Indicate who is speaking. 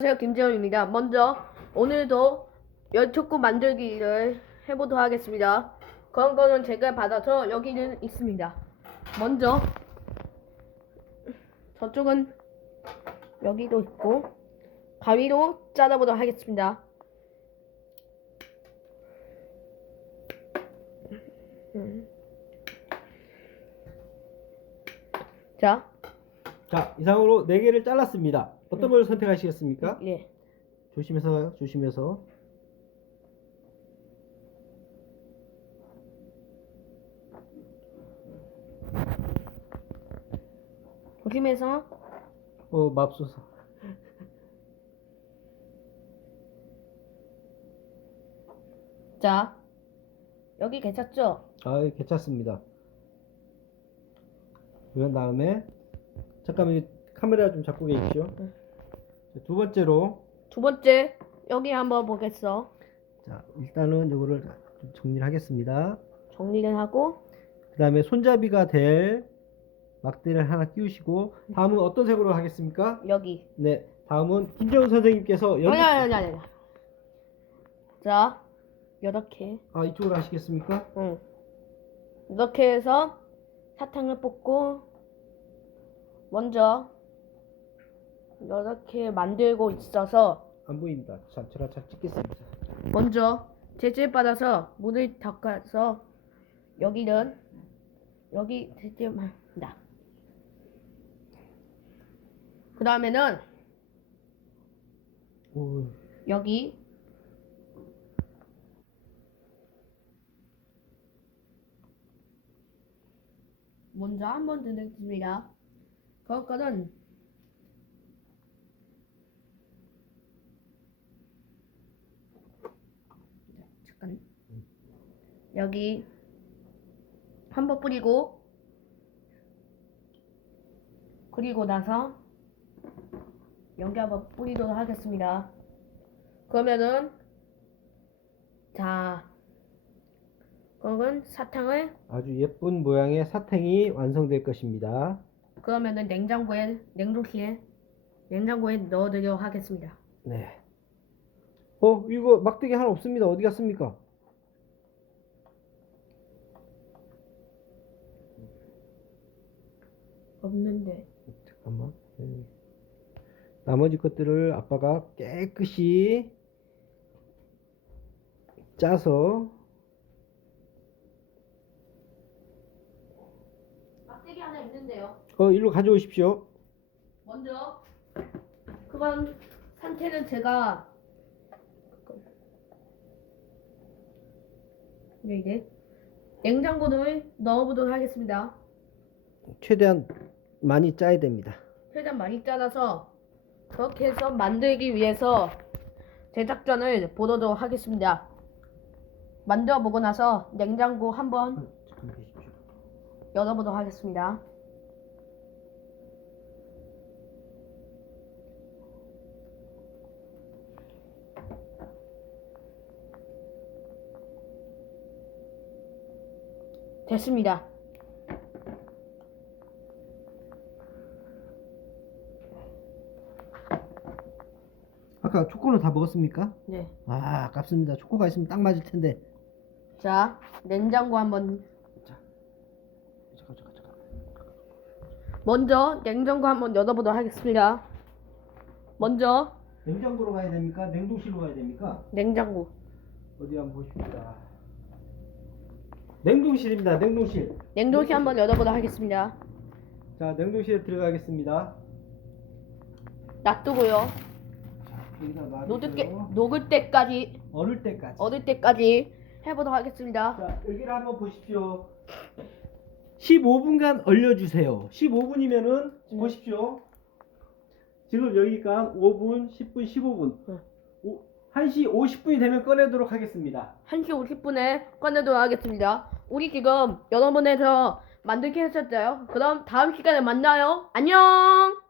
Speaker 1: 안녕하세요 김재훈입니다. 먼저 오늘도 연초코 만들기를 해보도록 하겠습니다. 그런 거는 제가 받아서 여기는 있습니다. 먼저 저쪽은 여기도 있고 가위로 잘라보도록 하겠습니다. 음. 자,
Speaker 2: 자, 이상으로 4개를 잘랐습니다. 어떤 걸 선택하시겠습니까?
Speaker 1: 예.
Speaker 2: 조심해서, 조심해서.
Speaker 1: 조심해서
Speaker 2: 어, 맙소사.
Speaker 1: 자 여기 괜찮죠?
Speaker 2: 아, 예, 괜찮습니다. 그런 다음에, 잠깐만, 이 카메라 좀 잡고 계십시오.
Speaker 1: 응.
Speaker 2: 자, 두 번째로,
Speaker 1: 두 번째 여기 한번 보겠어.
Speaker 2: 자, 일단은 이거를 좀 정리를 하겠습니다.
Speaker 1: 정리를 하고
Speaker 2: 그 다음에 손잡이가 될 막대를 하나 끼우시고, 다음은 어떤 색으로 하겠습니까?
Speaker 1: 여기.
Speaker 2: 네, 다음은 김정은 선생님께서
Speaker 1: 아니
Speaker 2: 연습,
Speaker 1: 아니 아니 아니. 자 이렇게
Speaker 2: 아, 이쪽으로 하시겠습니까?
Speaker 1: 응. 이렇게 해서 사탕을 뽑고 먼저 이렇게 만들고 있어서
Speaker 2: 안 보입니다. 자, 제가 잘 찍겠습니다.
Speaker 1: 먼저 재질 받아서 물을 닦아서 여기는 여기 재질만 한다. 그 다음에는
Speaker 2: 오,
Speaker 1: 여기 먼저 한번 드리겠습니다. 그것은 잠깐 여기 한 번 뿌리고 그리고 나서 여기 한 번 뿌리도록 하겠습니다. 그러면은 자 그러면 사탕을
Speaker 2: 아주 예쁜 모양의 사탕이 완성될 것입니다.
Speaker 1: 그러면은 냉장고에 냉동실에 냉장고에 넣어드리도록 하겠습니다.
Speaker 2: 네. 어, 이거 막대기 하나 없습니다. 어디 갔습니까?
Speaker 1: 없는데
Speaker 2: 잠깐만. 여기. 나머지 것들을 아빠가 깨끗이 짜서
Speaker 1: 막대기 하나 있는데요.
Speaker 2: 어, 일로 가져오십시오.
Speaker 1: 먼저 그건 상태는 제가 네, 이제 냉장고를 넣어보도록 하겠습니다.
Speaker 2: 최대한 많이 짜야 됩니다.
Speaker 1: 최대한 많이 짜놔서 그렇게 해서 만들기 위해서 제작전을 보도록 하겠습니다. 만들어 보고 나서 냉장고 한번
Speaker 2: 계십시오.
Speaker 1: 열어보도록 하겠습니다. 됐습니다.
Speaker 2: 아까 초코는 다 먹었습니까?
Speaker 1: 네.
Speaker 2: 아, 아깝습니다. 초코가 있으면 딱 맞을 텐데.
Speaker 1: 자, 냉장고 한번
Speaker 2: 잠깐, 잠깐, 잠깐.
Speaker 1: 먼저 냉장고 한번 열어보도록 하겠습니다. 먼저
Speaker 2: 냉장고로 가야 됩니까? 냉동실로 가야 됩니까?
Speaker 1: 냉장고.
Speaker 2: 어디 한번 보십시다. 냉동실입니다. 냉동실.
Speaker 1: 냉동실 한번 열어보도록 하겠습니다.
Speaker 2: 자, 냉동실에 들어가겠습니다.
Speaker 1: 놔두고요.
Speaker 2: 놔두고요.
Speaker 1: 녹을, 때, 녹을 때까지
Speaker 2: 얼을 때까지.
Speaker 1: 얻을 때까지 해보도록 하겠습니다.
Speaker 2: 자, 여기를 한번 보십시오. 15분간 얼려주세요. 15분이면은
Speaker 1: 네.
Speaker 2: 보십시오. 지금 여기가 5분, 10분, 15분.
Speaker 1: 네.
Speaker 2: 오, 1시 50분이 되면 꺼내도록 하겠습니다.
Speaker 1: 1시 50분에 꺼내도록 하겠습니다. 우리 지금 여러분에서 만들기 했었어요. 그럼 다음 시간에 만나요. 안녕!